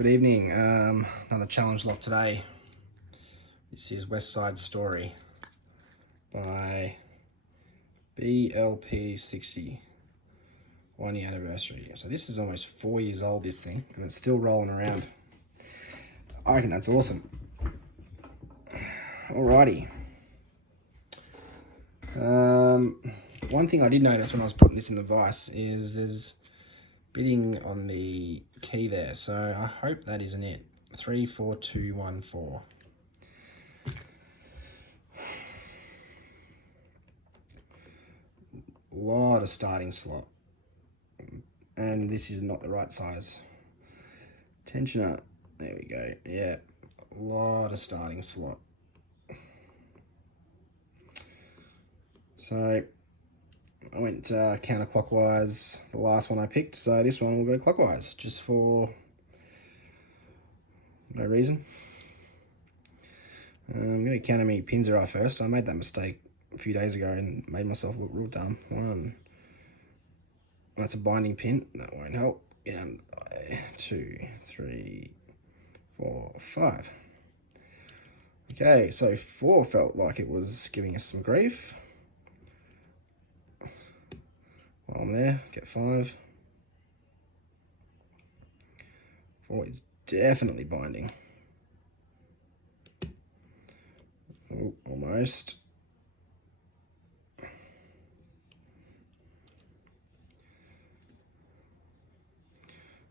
Good evening. Another challenge lot today. This is West Side Story by BLP60. 1 year anniversary. So this is almost 4 years old, this thing, and it's still rolling around. I reckon that's awesome. Alrighty. One thing I did notice when I was putting this in the vise is there's bidding on the key there, so I hope that isn't it. 34214. Lot of starting slot, and this is not the right size. Tensioner, there we go. Yeah, a lot of starting slot. So I went counterclockwise the last one I picked, so this one will go clockwise, just for no reason. I'm going to count how many pins there are first. I made that mistake a few days ago and made myself look real dumb. One, that's a binding pin, that won't help. And 2, 3, 4, 5. Okay, so 4 felt like it was giving us some grief. While I'm there, get 5. 4 is definitely binding. Oh, almost.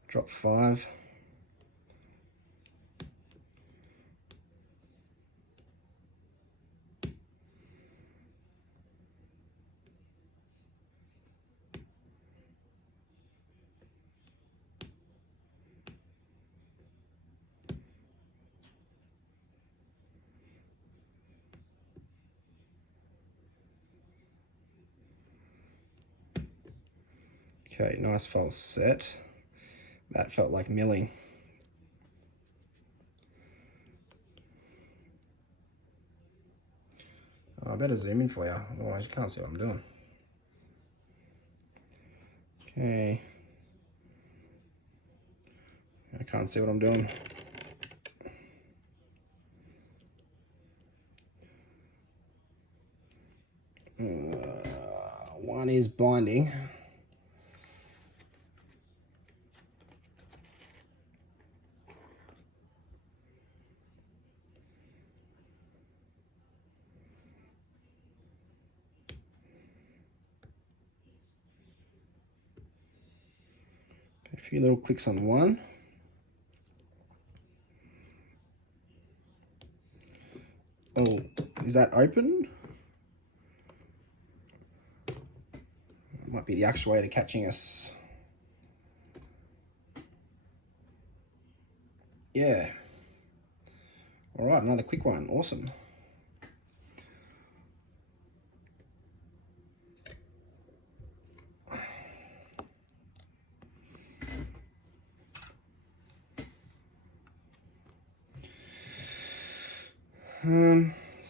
Drop 5. Okay, nice false set. That felt like milling. Oh, I better zoom in for you, otherwise you can't see what I'm doing. Okay. I can't see what I'm doing. One is binding. A few little clicks on one. Oh, is that open? Might be the actuator catching us. Yeah. All right, another quick one. Awesome.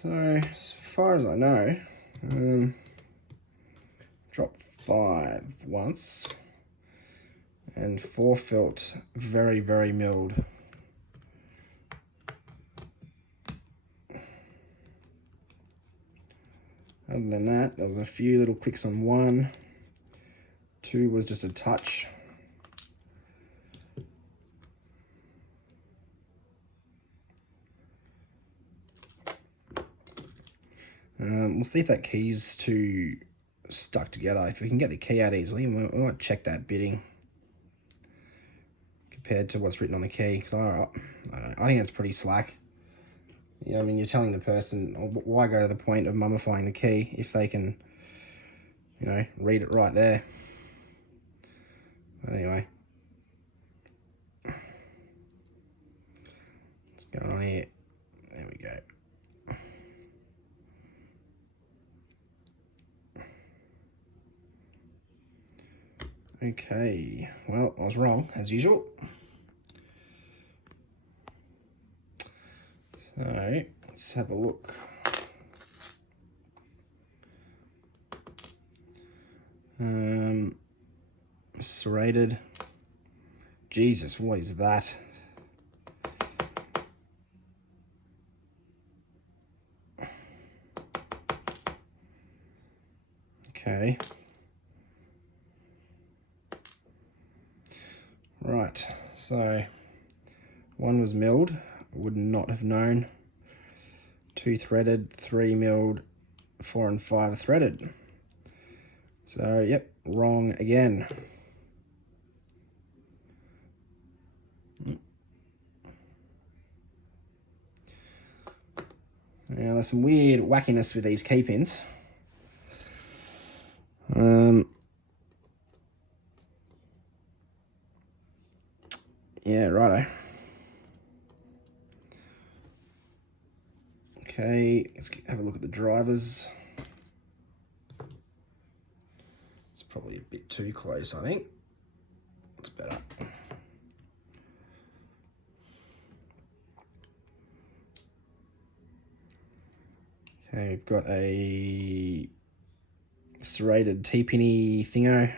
So as far as I know, dropped 5 once, and 4 felt very, very milled. Other than that, there was a few little clicks on 1. 2 was just a touch. We'll see if that key's too stuck together. If we can get the key out easily, we might check that bidding compared to what's written on the key, because I think it's pretty slack. I mean, you're telling the person, why go to the point of mummifying the key if they can, read it right there. But anyway, what's going on here? There we go. Okay, well, I was wrong, as usual. So, let's have a look. Serrated. Jesus, what is that? Okay. Right, so 1 was milled, would not have known. 2 threaded, 3 milled, 4 and 5 threaded. So, yep, wrong again. Now, there's some weird wackiness with these key pins. Yeah, righto. Okay, let's have a look at the drivers. It's probably a bit too close, I think. It's better. Okay, we've got a serrated T-pinny thingo.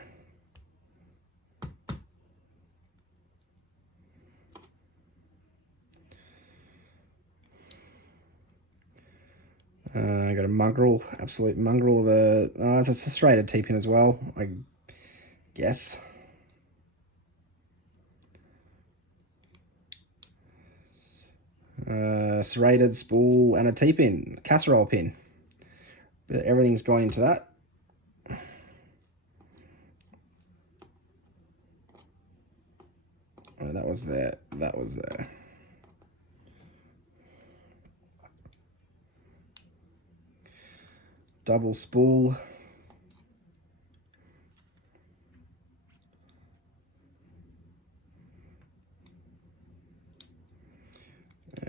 I got a mongrel, absolute mongrel of a. Oh, it's a serrated T-pin as well, I guess. Serrated spool and a T-pin, casserole pin. But everything's gone into that. Oh, that was there. That was there. Double spool.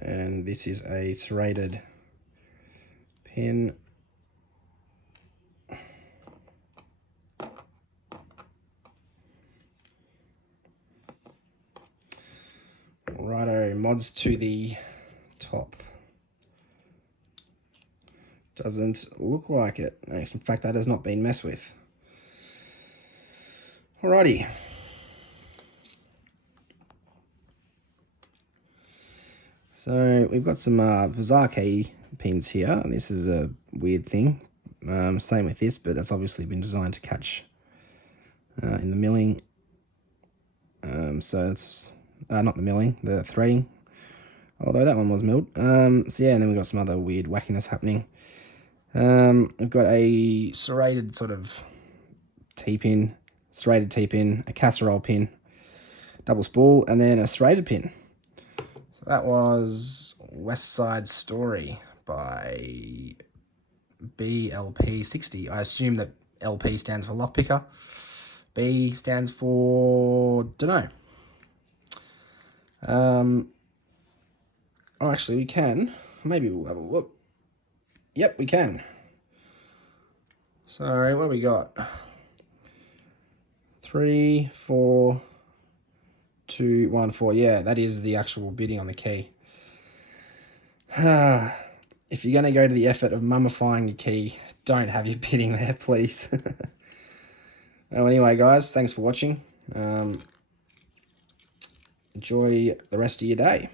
And this is a serrated pin. Righto, mods to the top. Doesn't look like it. In fact, that has not been messed with. Alrighty. So we've got some bizarre key pins here, and this is a weird thing. Same with this, but it's obviously been designed to catch in the milling. So it's not the milling, the threading. Although that one was milled. So yeah, and then we've got some other weird wackiness happening. We've got a serrated sort of T-pin, serrated T-pin, a casserole pin, double spool, and then a serrated pin. So that was West Side Story by BLP60. I assume that LP stands for lockpicker. B stands for dunno. Oh, actually, we can. Maybe we'll have a look. Yep, we can. So, what do we got? 3, 4, 2, 1, 4. Yeah, that is the actual bidding on the key. If you're going to go to the effort of mummifying your key, don't have your bidding there, please. Well, anyway, guys, thanks for watching. Enjoy the rest of your day.